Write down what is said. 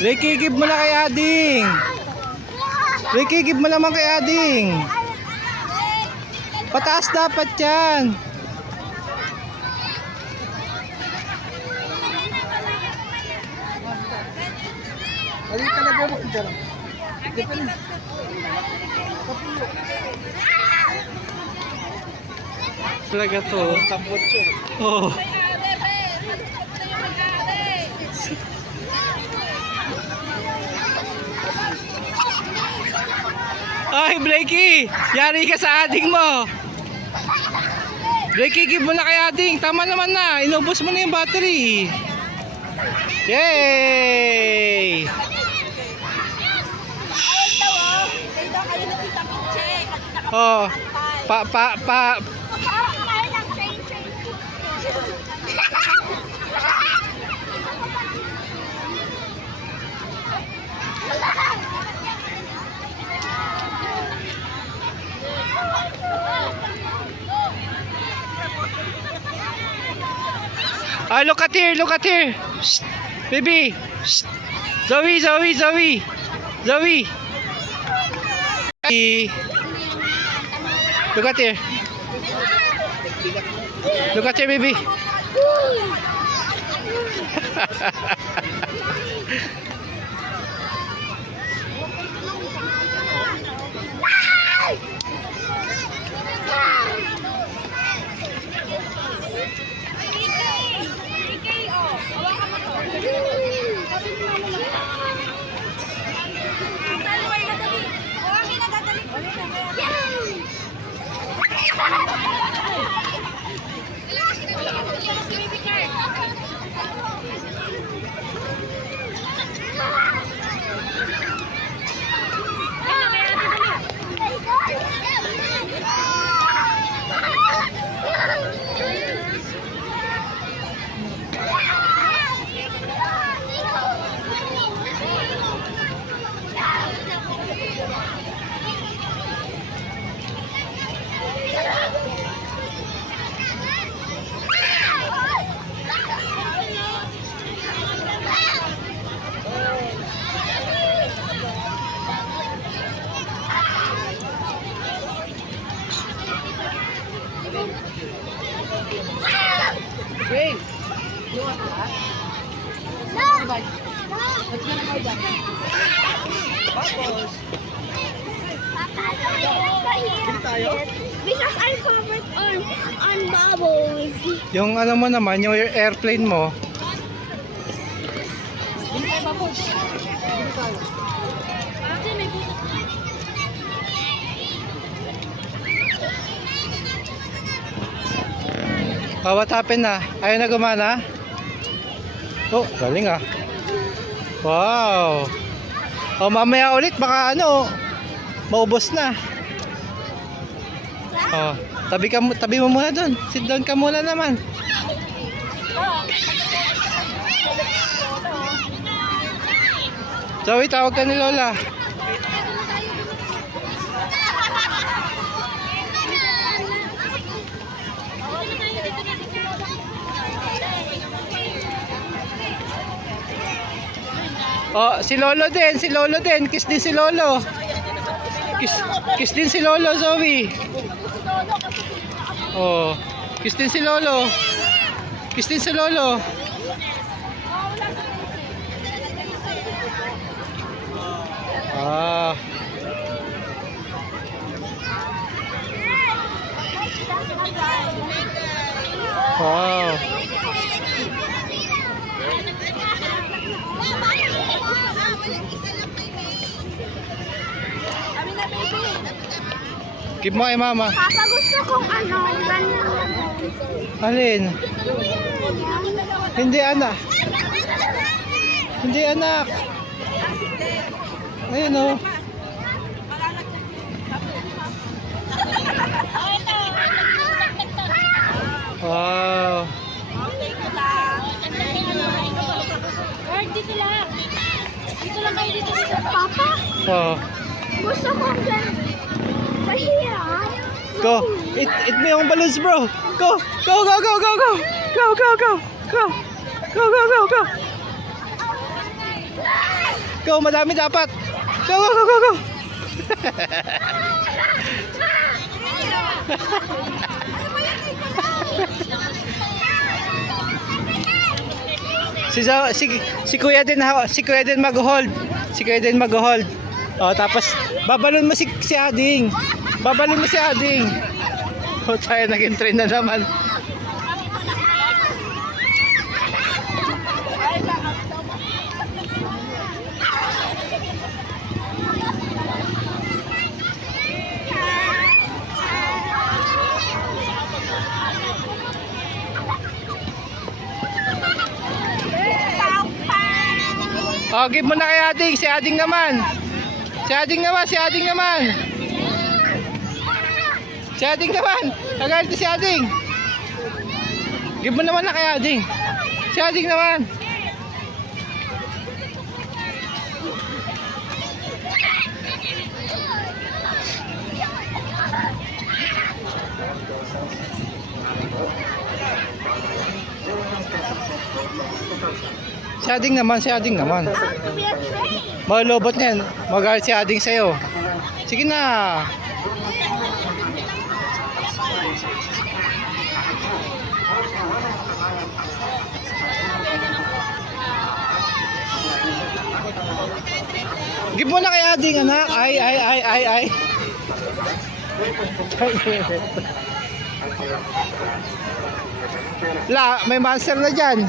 Ricky, give mo na kay Ading. Ricky, give mo naman kay Ading. Pataas dapat yan. Talaga to. Oh. Ay, Blakey! Yari ka sa ading mo! Blakey, give mo na kay ading. Tama naman na. Inubos mo na yung battery. Yay! Oh, pa. Ah, look at here, look at here. Shh, baby. Shh. Zoe. Look at here. Look at here, baby. Wait. You want that? No. What's gonna go down? Bubbles. Because I'm covered on bubbles. Yung ano mo naman, yung airplane mo. Hindi tayo bubbles. Hindi tayo. Ate, may buto. What happened na? Ayaw na gumana? Oh, galing ah. Wow. Oh, mamaya ulit baka ano, maubos na. Oh, tabi mo muna doon. Sit down ka muna naman. Zoe, tawag ka ni Lola. Oh, si Lolo din, kiss din si Lolo. Kiss din si Lolo, Zoe. Oh, kiss din si Lolo. Kiss din si Lolo. Ah. Wow. Kami na, baby. Keep mo kay mama. Papa, gusto kong ano, ganyan. Alin? Hindi anak. Hindi anak. Ayun oh. Wow. Dito lang. Dito lang kayo, dito. Papa, Oh. gusto kong ganyan. Mahirap. Go. It me yung balloons, bro. Go. Go, go, go, go, go. Go, go, go. Go. Go, go, go, go. Go, madami dapat. Go, go, go, go, go. Si Kuya din mag-hold. Si Kuya din mag-hold. Oh, tapos babalon mo si Ading. Babalon mo si Ading. Oh, tayo naging train na naman. Oh, give mo na kay Ading. Si Ading naman. Si Ading naman. Si Ading naman. Si Ading naman. Nagalit si Ading. Give mo naman na kay Ading. Si Ading naman. Si Ading naman, si Ading naman. Malobot niyan. Magalit si Ading sa'yo. Sige na. Give mo na kay Ading, anak. Ay. La, may monster na dyan.